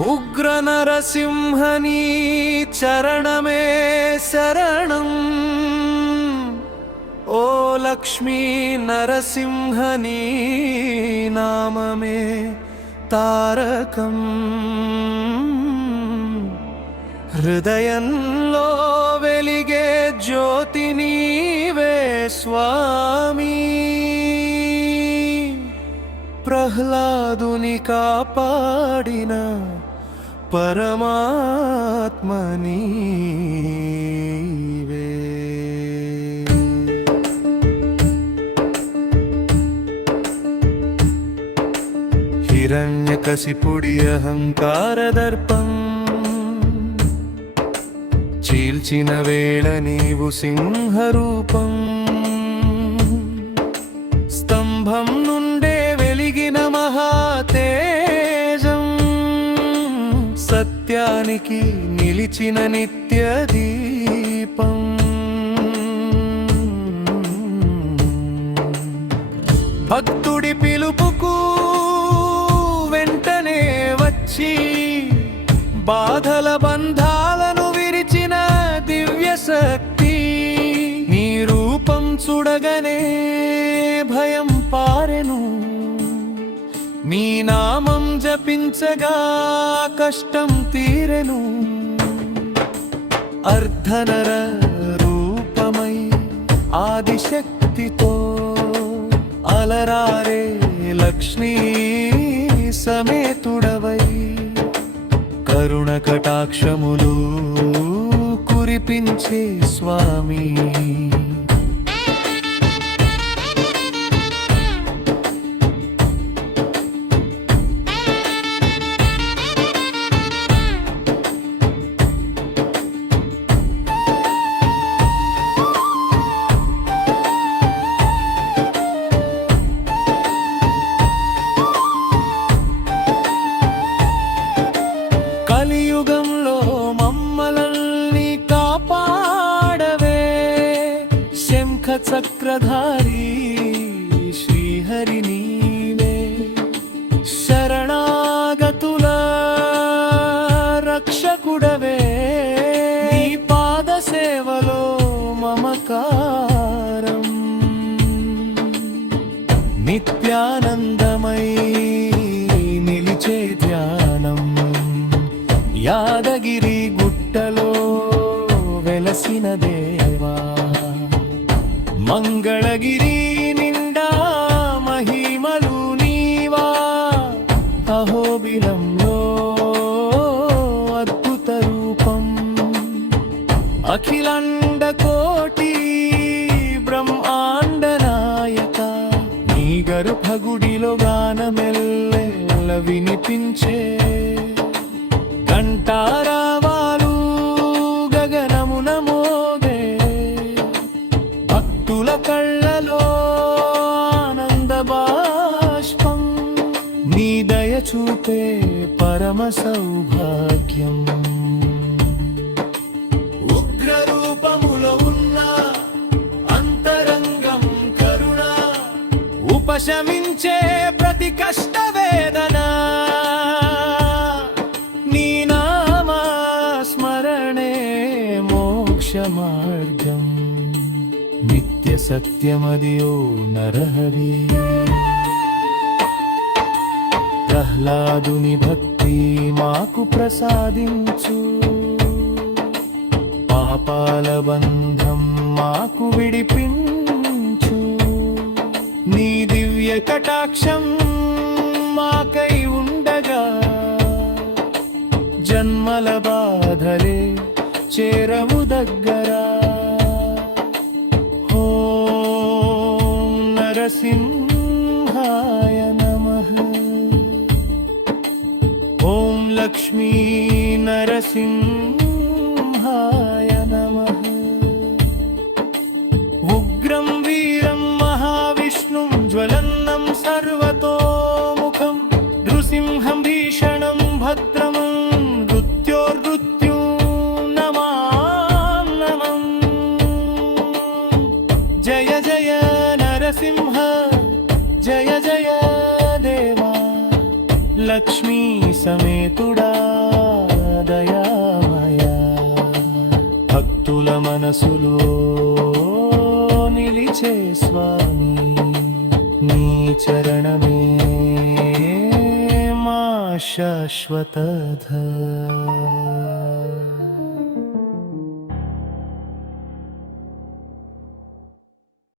ఉగ్ర నరసింహని చరణమే శరణం. ఓ లక్ష్మీ నరసింహని నామమే తారకం. హృదయంలో వెలిగే జ్యోతి నీవే స్వామి. ప్రహ్లాదుని పరమాత్మని పరమాత్మ నీవే అహంకార దర్పం. చీల్చిన వేళ నీవు సింహరూపం. సత్యానికి నిలిచిన నిత్య దీపం. భక్తుడి పిలుపుకు వెంటనే వచ్చి బాధల బంధాలను విరిచిన దివ్య శక్తి నీ రూపం చూడగనే భయం పారెను. నీ నామం జపించగా కష్టం తీరెను. అర్ధనర రూపమై ఆదిశక్తితో అలరారే లక్ష్మీ సమేతుడవై. కరుణ కటాక్షములు కురిపించే స్వామి. శంఖ చక్రధారి శ్రీహరి నీవే శరణాగతుల రక్షకుడవే. నీ పాద సేవలో మమకారం. నిత్యానందమై నిలిచే ధ్యానం. యాదగిరి గుట్టలో వెలసిన దేవా. మంగళగిరి నిండా మహిమలు నీవా. అహోబిలంలో అద్భుత రూపం. అఖిలండ కోటి బ్రహ్మాండ నాయక. నీ గర్భగుడిలో గానమెల్లెల్ల వినిపించే దయ చూపే పరమ సౌభాగ్యం. ఉగ్ర ఉన్న అంతరంగం కరుణ ఉపశమించే ప్రతి కష్ట వేదన నీ నామ స్మరణే మోక్ష మార్గం. నిత్య సత్యమదియో నరహరి. ప్రహ్లాదుని భక్తి మాకు ప్రసాదించు. పాపాల బంధం మాకు విడిపించు. నీ దివ్య కటాక్షం మాకై ఉండగా. జన్మల బాధలే చేరవు దగ్గరా. హో నరసింహాయ నమః. ఓం లక్ష్మీ నరసింహాయ నమః ఉగ్రం వీరం మహావిష్ణుం జ్వలన్నం సర్వతోముఖం నృసింహం భీషణం భద్రం మృత్యోర్మృత్యు నమాన్నమం జయ జయ నరసింహ జయ జయ దేవా లక్ష్మీ సమేతుడా దయామయ. భక్తుల మనసులో నిలిచే స్వామి నీ చరణమే మా శాశ్వత